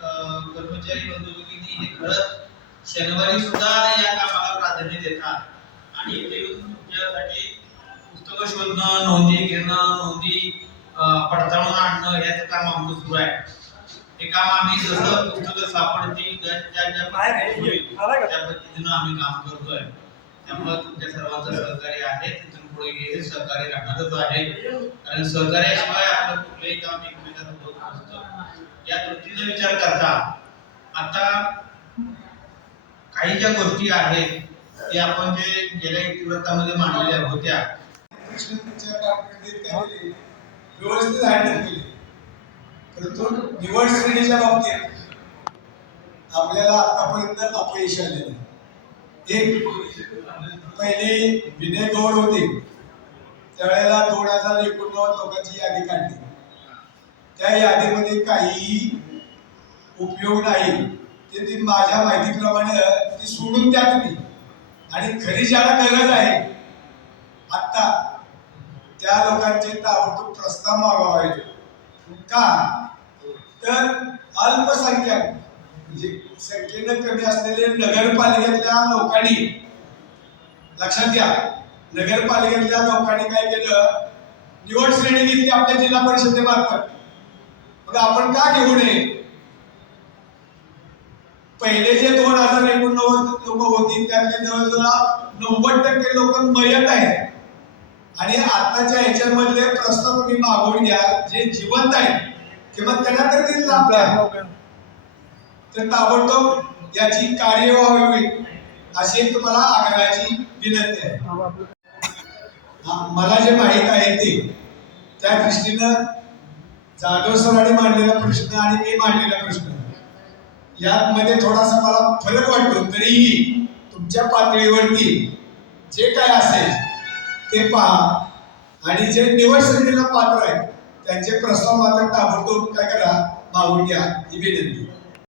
कर्मचारी बंधू भगिनी हे खरंच शनिवारी सुद्धा या कामाला प्राधान्य देतात. आणि इथे येऊन तुमच्यासाठी पुस्तकं शोधणं नोंदी घेणं नोंदी पडताळून आणणं याचं काम आमचं सुरू आहे. हे काम आम्ही जसं पुस्तकं सापडतील ज्या पद्धतीने आम्ही काम करतोय. त्यामुळे तुमच्या सर्वांचं सहकार्य आहे. तिथून पुढे हे सहकार्य राहणारच आहे. कारण सहकार्याशिवाय आपलं कुठलंही काम नसतं या दृष्टीने विचार करता आता काही ज्या गोष्टी आहेत ते आपण जे गेल्या इतिवृत्तामध्ये मांडलेल्या होत्या व्यवस्थित हँडल केले. परंतु निवड श्रेणीच्या बाबतीत आपल्याला आतापर्यंत अपयश आले नाही एक पहिले विनय गौड होते. त्यावेळेला दोन हजार एकोणनव्वद लोकांची यादी काढली. त्या यादीमध्ये काही उपयोग नाही. ते ती माझ्या माहितीप्रमाणे ती सोडून द्या तुम्ही. आणि खरी ज्याला गरज आहे आत्ता त्या लोकांचे ताबडतोब प्रस्ताव मागवावे. का? तर अल्पसंख्याक म्हणजे संख्येनं कमी असलेले नगरपालिकेतल्या लोकांनी लक्षात घ्या नगरपालिकेतल्या लोकांनी काय केलं? निवड श्रेणी घेतली आपल्या जिल्हा परिषदेमार्फत. मग आपण का घेऊ नये? पहिले जे दोन हजार एकोणनव्वद लोक होती त्यातले जवळजवळ नव्वद टक्के लोक मयत आहेत. आणि आताच्या ह्याच्यामधले प्रस्ताव तुम्ही मागवून घ्या जे जिवंत आहेत. किंवा त्यांना तर ते आपल्या तर ताबडतोब याची कार्य व्हावी अशी तुम्हाला आग्रहाची विनंती आहे. मला जे माहीत आहे ते त्या दृष्टीनं जाधव सरांनी मांडलेला प्रश्न आणि मी मांडलेला प्रश्न. यामध्ये थोडासा मला फरक वाटतो तरीही तुमच्या पातळीवरती जे काय असेल ते पहा. आणि जे निवड श्रेणीला पात्र आहेत त्यांचे प्रस्ताव मात्र ताबडतोब काय करा मागून घ्या. ही विनंती